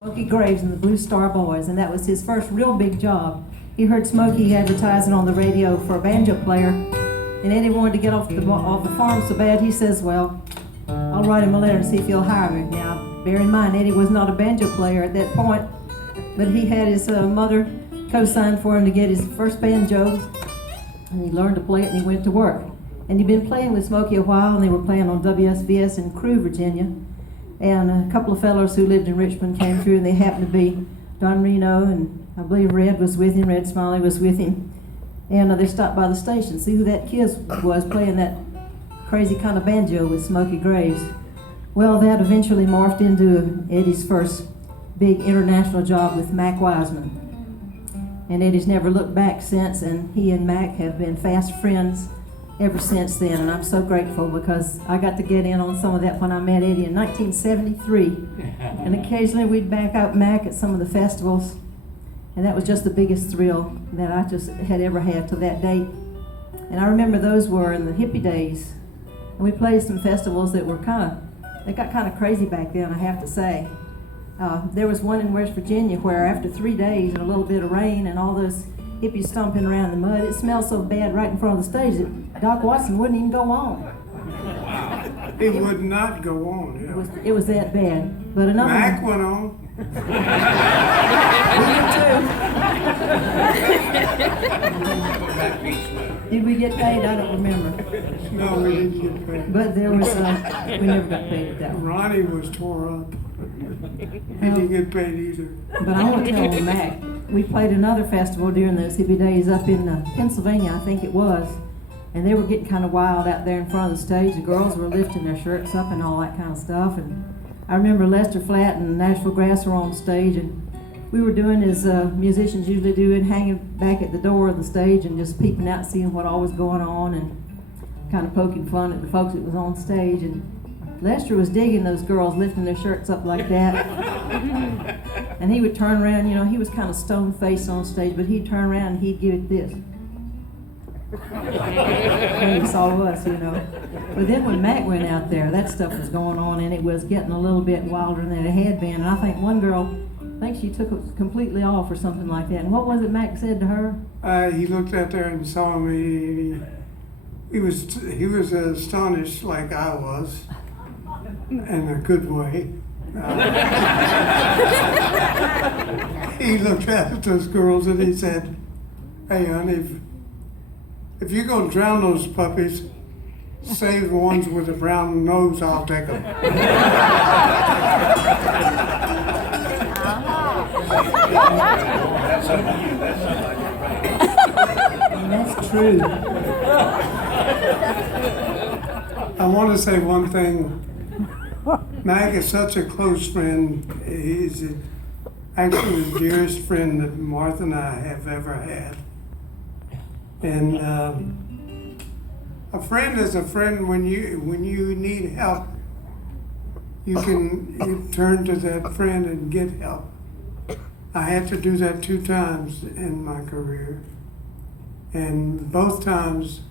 Smokey Graves and the Blue Star Boys, and that was his first real big job. He heard Smokey advertising on the radio for a banjo player, and Eddie wanted to get off the farm so bad, he says, well, I'll write him a letter and see if he'll hire me. Now, bear in mind, Eddie was not a banjo player at that point, but he had his mother co-sign for him to get his first banjo, and he learned to play it and he went to work. And he'd been playing with Smokey a while, and they were playing on WSVS in Crewe, Virginia. And a couple of fellows who lived in Richmond came through, and they happened to be Don Reno, and I believe Red was with him, Red Smiley was with him. And they stopped by the station, see who that kid was playing that crazy kind of banjo with Smokey Graves. Well, that eventually morphed into Eddie's first big international job with Mac Wiseman. And Eddie's never looked back since, and he and Mac have been fast friends ever since then, and I'm so grateful because I got to get in on some of that when I met Eddie in 1973. And occasionally we'd back out Mac at some of the festivals, and that was just the biggest thrill that I just had ever had to that date. And I remember those were in the hippie days, and we played some festivals that were they got kind of crazy back then, I have to say. There was one in West Virginia where after 3 days and a little bit of rain and all those hippies stomping around in the mud, it smelled so bad right in front of the stage that Doc Watson wouldn't even go on. He would not go on. Yeah. It was that bad. But another Mac went on. We did too. Did we get paid? I don't remember. No, we didn't get paid. But there was, we never got paid at that one. Ronnie was tore up. He didn't get paid either. But I want to tell you, Mac, we played another festival during those hippie days up in Pennsylvania, I think it was. And they were getting kind of wild out there in front of the stage. The girls were lifting their shirts up and all that kind of stuff. And I remember Lester Flatt and Nashville Grass were on stage, and we were doing as musicians usually do, and hanging back at the door of the stage and just peeping out, seeing what all was going on, and kind of poking fun at the folks that was on stage. And Lester was digging those girls lifting their shirts up like that. And he would turn around, he was kind of stone-faced on stage, but he'd turn around and he'd give it this. When he saw us, But then when Mac went out there, that stuff was going on, and it was getting a little bit wilder than it had been. And I think one girl, she took it completely off or something like that. And what was it Mac said to her? He looked out there and saw me. He was astonished like I was, in a good way. He looked at those girls and he said, "Hey, honey, if you're going to drown those puppies, save the ones with a brown nose, I'll take them." That's true. I want to say one thing. Mac is such a close friend. He's actually the dearest friend that Martha and I have ever had. And a friend is a friend when you need help. You turn to that friend and get help. I had to do that 2 times in my career. And both times,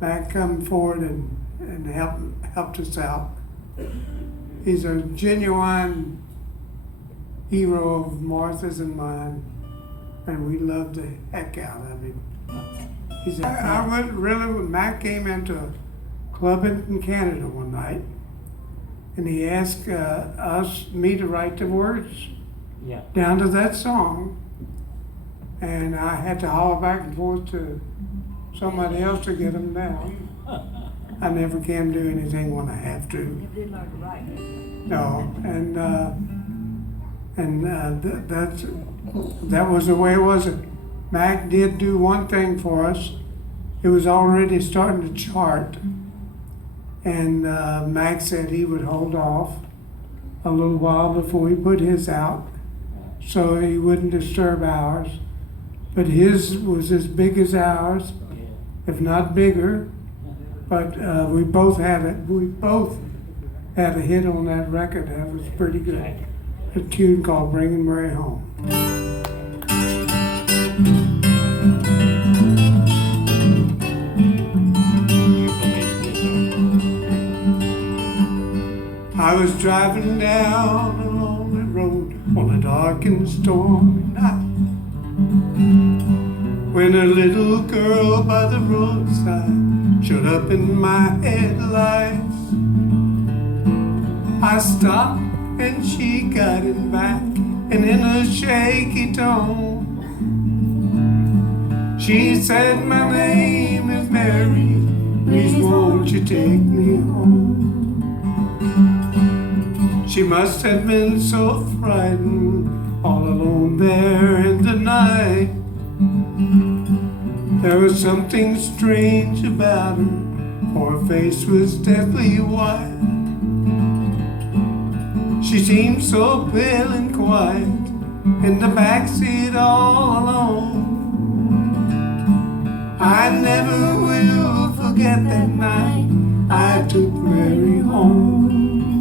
Mac come forward and helped us out. He's a genuine hero of Martha's and mine, and we love the heck out of him. Mac came into a club in Canada one night, and he asked me to write the words down to that song, and I had to holler back and forth to somebody else to get them down. I never can do anything when I have to. You did learn to write. No, that was the way it was. Mac did do one thing for us. It was already starting to chart, and Mac said he would hold off a little while before he put his out, so he wouldn't disturb ours. But his was as big as ours, if not bigger. But we both had it. We both had a hit on that record. That was pretty good. A tune called "Bringing Mary Home." I was driving down a lonely road dark and stormy night. When a little girl by the roadside showed up in my headlights, I stopped and she got it back, and in a shaky tone, she said, "My name is Mary, please won't you take me home?" She must have been so frightened, all alone there in the night. There was something strange about her, for her face was deathly white. She seemed so pale and quiet, in the backseat all alone. I never will forget that night I took Mary home.